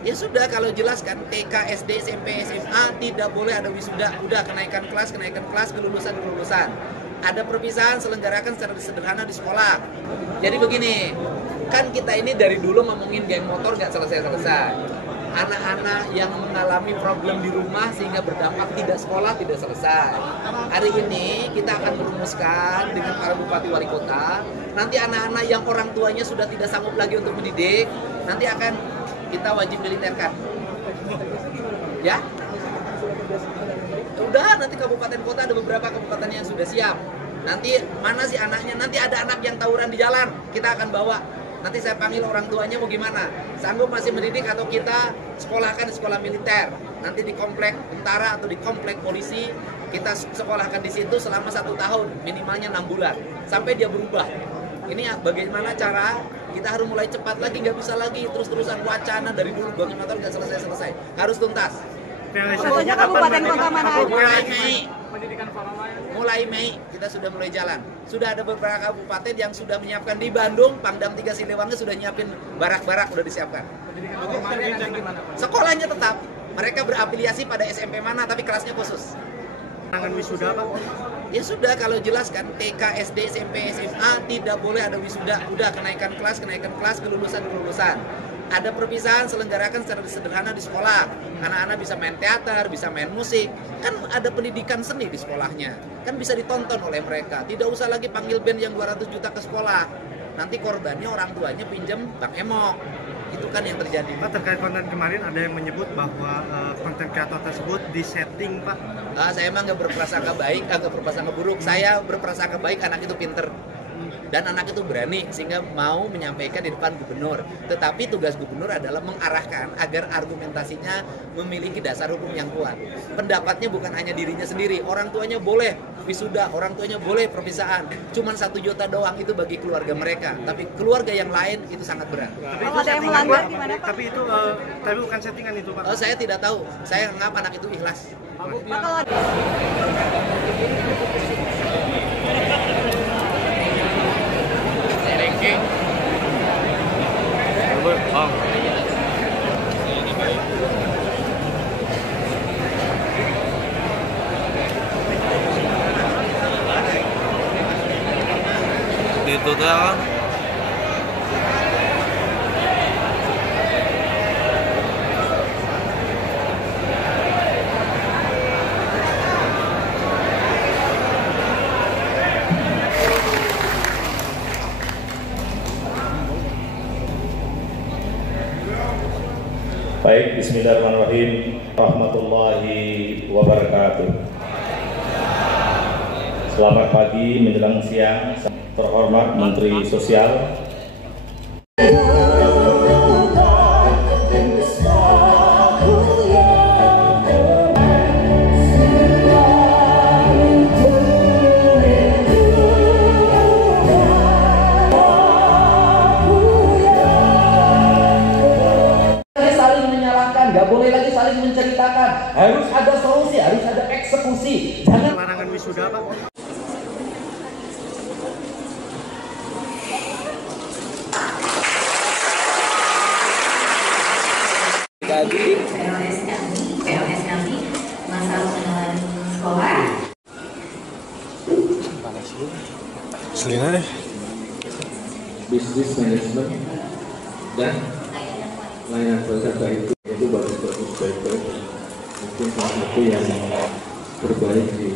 Ya sudah, kalau jelas kan TK, SD, SMP, SMA tidak boleh ada wisuda. Udah kenaikan kelas, kelulusan. Ada perpisahan selenggarakan secara sederhana di sekolah. Jadi begini, kan kita ini dari dulu ngomongin geng motor nggak selesai-selesai. Anak-anak yang mengalami problem di rumah sehingga berdampak tidak sekolah tidak selesai. Hari ini kita akan merumuskan dengan para bupati wali kota. Nanti anak-anak yang orang tuanya sudah tidak sanggup lagi untuk mendidik, nanti akan kita wajib militerkan. Ya? Udah, nanti kabupaten kota ada beberapa kabupaten yang sudah siap. Nanti mana sih anaknya? Nanti ada anak yang tawuran di jalan, kita akan bawa. Nanti saya panggil orang tuanya mau gimana? Sanggup masih mendidik atau kita sekolahkan di sekolah militer? Nanti di komplek tentara atau di komplek polisi, kita sekolahkan di situ selama 1 tahun, minimalnya 6 bulan, sampai dia berubah. Ini bagaimana cara kita harus mulai cepat lagi, nggak bisa lagi terus-terusan wacana dari dulu bangun motor nggak selesai-selesai, harus tuntas. Pokoknya kabupaten kota mana aja? Mulai Mei kita sudah mulai jalan. Sudah ada beberapa kabupaten yang sudah menyiapkan di Bandung, Pangdam 3 Siliwangi sudah nyiapin barak-barak udah disiapkan. Sekolahnya tetap, mereka berafiliasi pada SMP mana tapi kelasnya khusus. Tangan wisuda Pak? Ya sudah, kalau jelas kan TK, SD, SMP, SMA tidak boleh ada wisuda. Udah kenaikan kelas, kelulusan. Ada perpisahan selenggarakan secara sederhana di sekolah. Anak-anak bisa main teater, bisa main musik. Kan ada pendidikan seni di sekolahnya. Kan bisa ditonton oleh mereka. Tidak usah lagi panggil band yang 200 juta ke sekolah. Nanti korbannya orang tuanya pinjam Bang Emok. Itu kan yang terjadi. Pak, terkait konten kemarin ada yang menyebut bahwa konten kreator tersebut disetting Pak. Saya emang nggak berprasangka baik, nggak berprasangka buruk. Saya berprasangka baik, anak itu pinter. Dan anak itu berani sehingga mau menyampaikan di depan gubernur. Tetapi tugas gubernur adalah mengarahkan agar argumentasinya memiliki dasar hukum yang kuat. Pendapatnya bukan hanya dirinya sendiri. Orang tuanya boleh wisuda, orang tuanya boleh perpisahan. Cuman 1 juta doang itu bagi keluarga mereka. Tapi keluarga yang lain itu sangat berat. Tapi itu ada yang melanggar gimana Pak? Tapi itu tapi bukan settingan itu Pak. Saya tidak tahu. Saya anggap anak itu ikhlas. Itu kan Baik, bismillahirrahmanirrahim. Warahmatullahi wabarakatuh. Selamat pagi menjelang siang, terhormat Menteri Sosial. Nggak boleh lagi saling menceritakan, harus ada solusi, harus ada eksekusi. Jangan larangan wisuda Pak. Bagi PLS kami masalah pengenalan sekolah. selingan deh. Bisnis manajemen dan layanan wisata itu bagus-bagus baik-baik. Mungkin salah satu yang terbaik di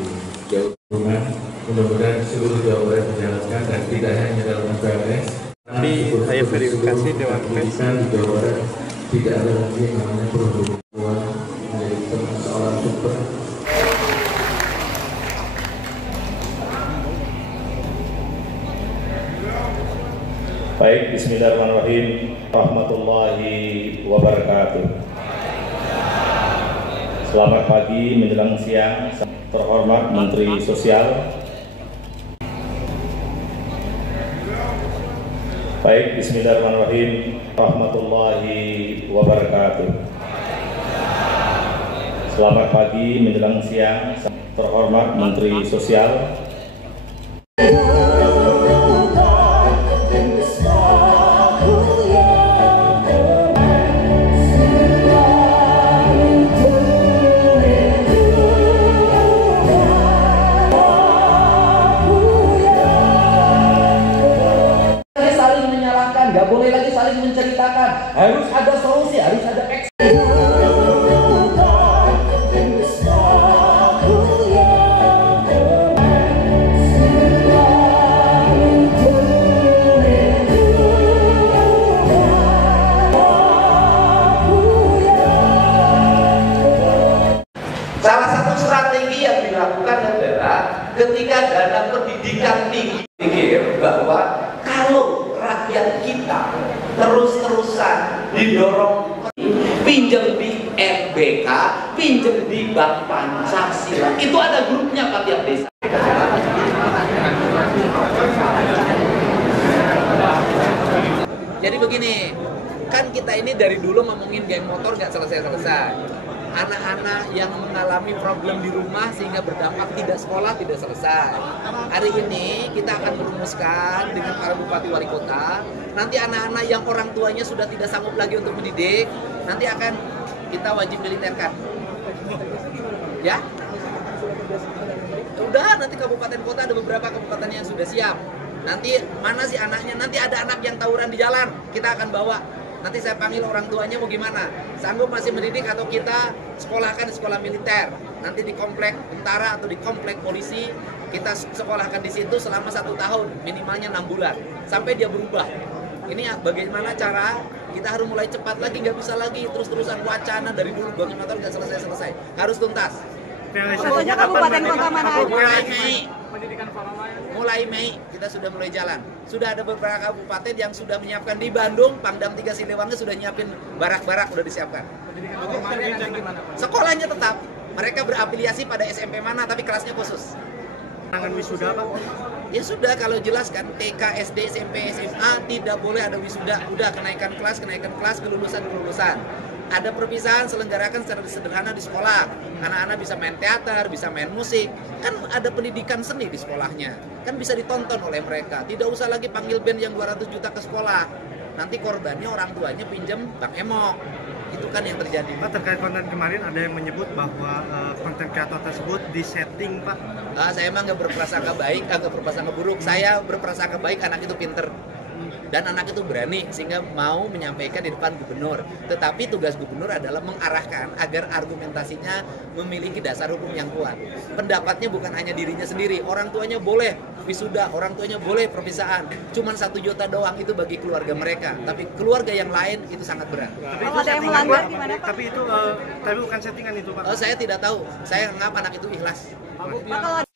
Jawa Tengah. Mudah-mudahan seluruh Jawa Barat menjalankan dan tidak hanya dalam PLS. Tapi saya verifikasi Dewan Pendidikan di Jawa Barat tidak ada lagi yang namanya perempuan menjadi persoalan super. Baik, bismillahirrahmanirrahim. Warahmatullahi wabarakatuh. Selamat pagi menjelang siang, terhormat Menteri Sosial. Baik, bismillahirrahmanirrahim. Warahmatullahi wabarakatuh. Selamat pagi menjelang siang, terhormat Menteri Sosial. pasti harus ada salah satu strategi yang dilakukan adalah ketika dana pendidikan tinggi pikir bahwa kalau rakyat kita terus-terusan didorong pinjam di RBK, pinjam di Bank Pancasila, itu ada grupnya Pak tiap desa. Jadi begini, kan kita ini dari dulu ngomongin geng motor nggak selesai-selesai. Anak-anak yang mengalami problem di rumah sehingga berdampak tidak sekolah tidak selesai. Hari ini kita akan merumuskan dengan para bupati wali kota. Nanti anak-anak yang orang tuanya sudah tidak sanggup lagi untuk mendidik, nanti akan kita wajib militerkan. Ya? Udah, nanti kabupaten kota ada beberapa kabupaten yang sudah siap. Nanti mana sih anaknya? Nanti ada anak yang tawuran di jalan, kita akan bawa. Nanti saya panggil orang tuanya mau gimana, sanggup masih mendidik atau kita sekolahkan di sekolah militer, nanti di komplek tentara atau di komplek polisi, kita sekolahkan di situ selama 1 tahun, minimalnya 6 bulan, sampai dia berubah. Ini bagaimana cara kita harus mulai cepat lagi, nggak bisa lagi terus-terusan wacana dari dulu bangun motor nggak selesai-selesai, harus tuntas. Realisasinya kabupaten kota mana aja? Mulai Mei kita sudah mulai jalan. Sudah ada beberapa kabupaten yang sudah menyiapkan di Bandung, Pangdam 3 Siliwangi sudah nyiapin barak-barak, sudah disiapkan. Sekolahnya tetap, mereka berafiliasi pada SMP mana tapi kelasnya khusus. Tangan wisuda Pak? Ya sudah, kalau jelas kan TK, SD, SMP, SMA tidak boleh ada wisuda. Udah kenaikan kelas, kelulusan. Ada perpisahan, selenggarakan secara sederhana di sekolah. Anak-anak bisa main teater, bisa main musik. Kan ada pendidikan seni di sekolahnya. Kan bisa ditonton oleh mereka. Tidak usah lagi panggil band yang 200 juta ke sekolah. Nanti korbannya orang tuanya pinjam Bang Emok. Itu kan yang terjadi. Pak, terkait konten kemarin ada yang menyebut bahwa konten kreator tersebut disetting Pak. Saya emang nggak berprasangka baik, nggak berprasangka buruk. Saya berprasangka baik, anak itu pinter. Dan anak itu berani sehingga mau menyampaikan di depan gubernur. Tetapi tugas gubernur adalah mengarahkan agar argumentasinya memiliki dasar hukum yang kuat. Pendapatnya bukan hanya dirinya sendiri. Orang tuanya boleh wisuda, orang tuanya boleh perpisahan. Cuman 1 juta doang itu bagi keluarga mereka. Tapi keluarga yang lain itu sangat berat. Tapi kalau ada yang melanggar gimana Pak? Tapi itu bukan settingan itu Pak. Saya tidak tahu. Saya anggap anak itu ikhlas. Pak, kalau